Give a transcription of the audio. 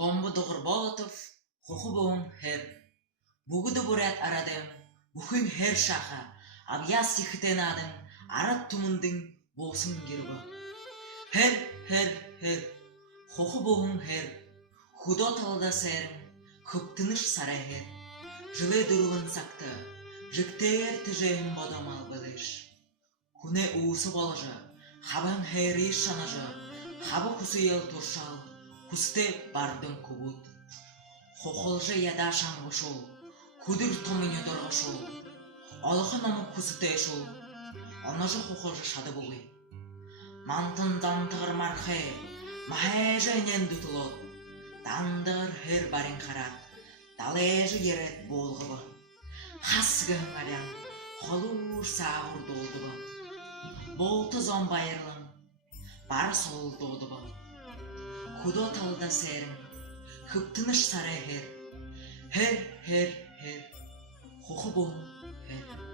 Гомбо Догурболотов, хохубон хер. Бүгүдө бурят арадым, бүхүн хер шаха, абьяс ихтенадым, арат тумындың болсын гербо. Хер, хохубон хер. Худо талда сэрм, хыптыныш сарай хер. Жылы дурулын сакты, жыктер тыжэм бодомал былыш. Хуне уысы болжы, хабан хери шанажы, хабы хусыел туршал, хусты бардың кубут. Хохолжы яда шаңғы шол, худыр томыны дорғы шол, алықы намы хусыты шол, онажы хохолжы шады бұлы. Мантындан тығыр мархы, махайжы нен дүтілот, дандығыр хыр барин қарат, далайжы ерет болғы бұ. Хасгын адан, холур сағыр долды бұ. Болты зон байырлым, бар сол доды бұ. Худо талда сәрім, хыптыныш сарай хер. Хер, хоху bon, her.